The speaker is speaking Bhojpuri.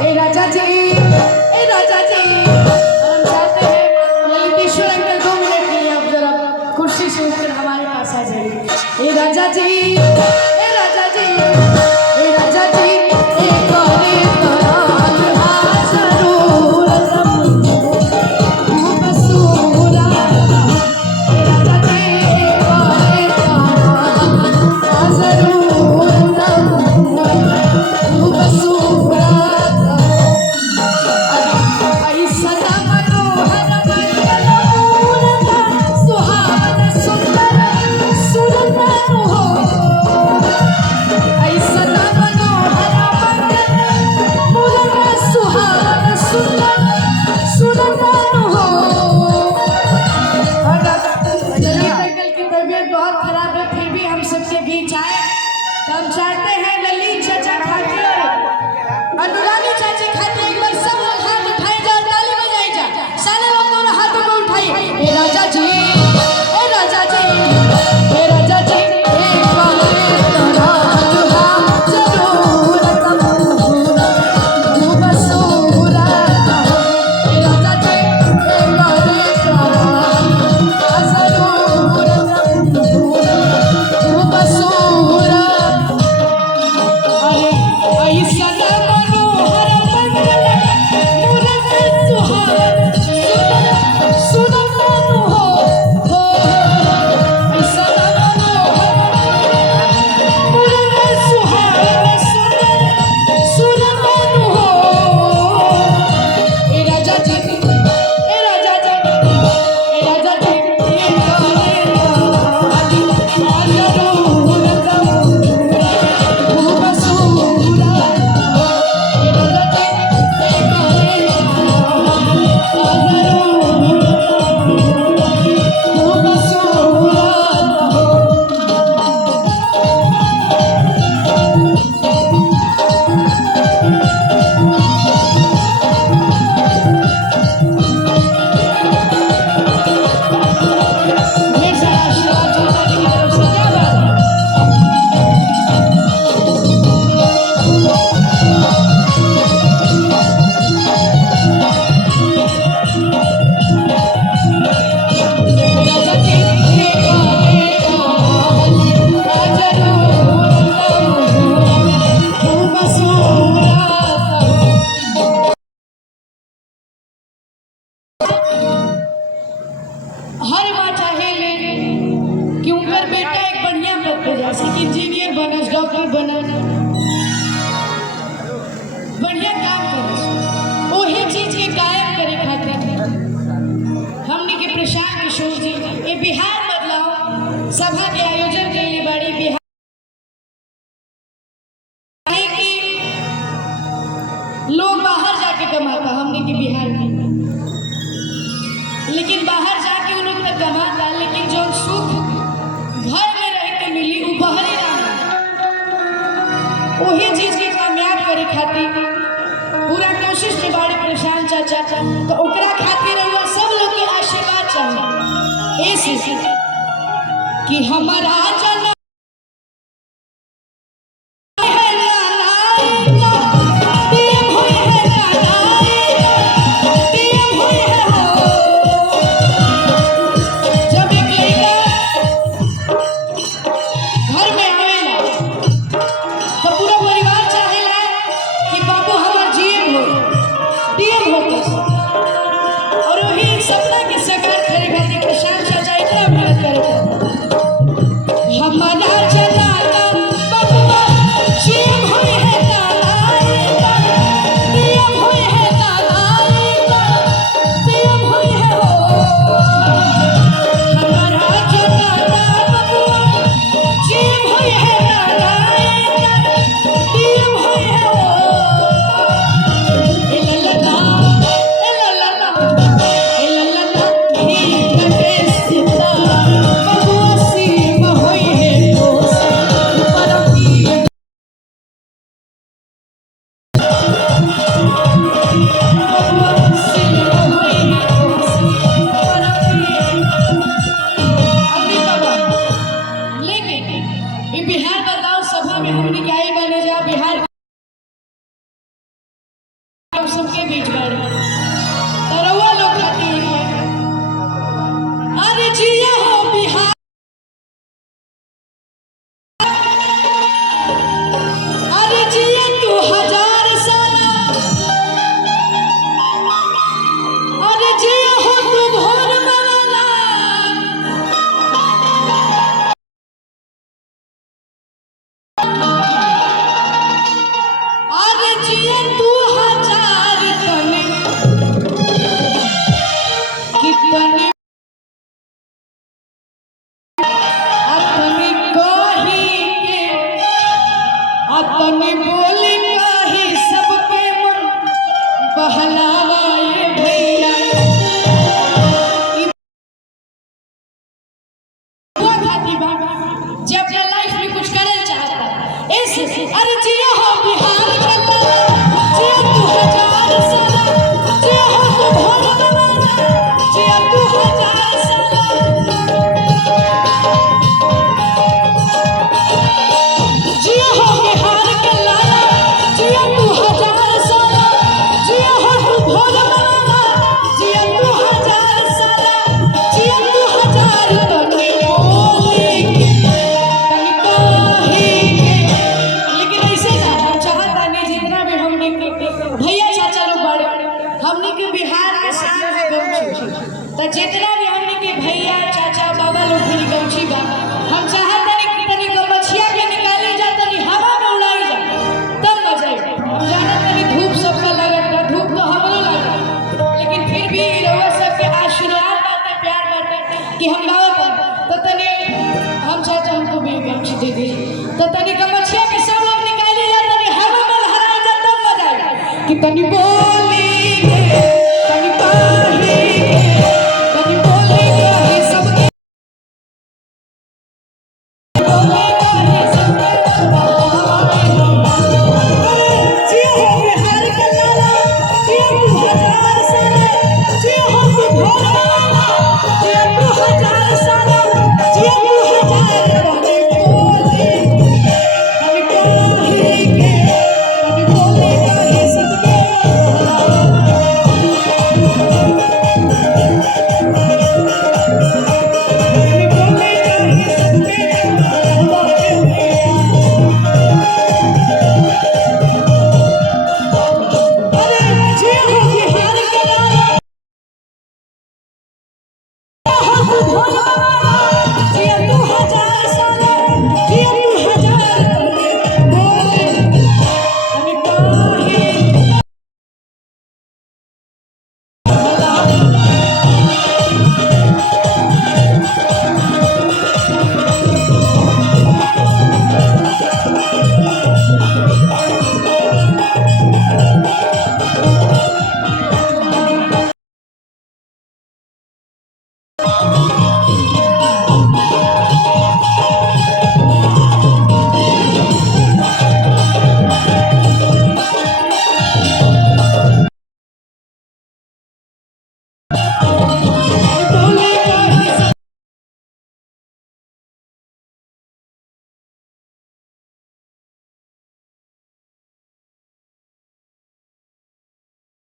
ए राजा जी, ए राजा जी, हम चाहते हैं ललितेश्वर अंकल 2 मिनट के लिए आप जरा कुर्सी से उठकर हमारे पास आ जाइए। ए राजा जी, ए राजा जी, ए राजा जी, एक और हम चाहते हैं ललित चाचा खाती और अनुरानी चाची खाती एक बार सब लोग हाथ उठाए जा, ताली बजाई जा, सारे लोग दोनों हाथों को उठाइए। हे राजा जी, हे राजा जी, हे राजा जी, एक बार तेरा दुआ जरूर कबूल तू बसूरा। हे राजा जी, एक बार तेरा जरूर कबूल तू बसूरा। हर बार चाहे ले कि उनका बेटा एक बढ़िया पद पे जाए, जैसे कि इंजीनियर बनस, डॉक्टर बनस, बढ़िया काम करस, वही चीज के कायम करे खातिर हमने के प्रशांत किशोर जी ये बिहार बदलाव सभा के आयोजन के लिए बड़ी बिहार की लोग बाहर जाके कमाता, हमने के बिहार में, लेकिन बाहर जाके उन लोग तक कमाता, लेकिन जो सुख घर में रह के मिली वो बहरे ना, वही चीज के कामयाब करे खातिर पूरा कोशिश के बारे प्रशांत चाचा, तो ओकरा खातिर रहुआ सब लोग के आशीर्वाद चाहिए ऐसे कि हमारा जन्म सबके बीच में तरवा लोग खाती अरे जिया हो बिहार अरे जिया तू 1000 साल अरे जिया हो तू भोर मनाना अरे जिया तू 1000 तने कितने अपनी कही के अपनी बोली कही सबके मन बहलावाए भैया जे अपना लाइफ में कुछ करना चाहता ऐसे अरे जिया हो बिहार का जिया तू 1000 साल जिया हो तू भोर मनाना जिया तू 1000 साल जिया हो बिहार के लाला जिया तू 1000 साल जिया हो तू भोर मनाना जिया तू 1000 साल जिया तू 1000 तने बोली के तनी कही के लेकिन ऐसे ना हम चाहता नहीं जितना भी हमने भैया चाचा लोग बड़े हमने के बिहार के साथ गौची तो जितना भी हमने के भैया चाचा बाबा लोग भी गौची बा हम चाहता नहीं कि तनी गमछिया के निकाली जा तनी हवा में उड़ाई जा तब मजा आई हम जाना तनी धूप सबका लगता धूप तो हमरो लगा लेकिन फिर भी रउआ सब के आशीर्वाद बाटे प्यार बाटे कि हम गावत तो तनी हम चाचा हमको भी गमछी दे दे तो तनी गमछिया के सब लोग निकाली जा तनी हवा में लहराई जा तब मजा आई कि तनी बोली के तनी कही के तनी बोली कही सबके बोली कही सबके जिया हो बिहार के लाला जिया तू 1000 साल जिया हो तू भोर मनाना जिया तू 1000 साल जिया तू 1000 तने बोली तनी कही के तनी बोली कही सबके Thank you.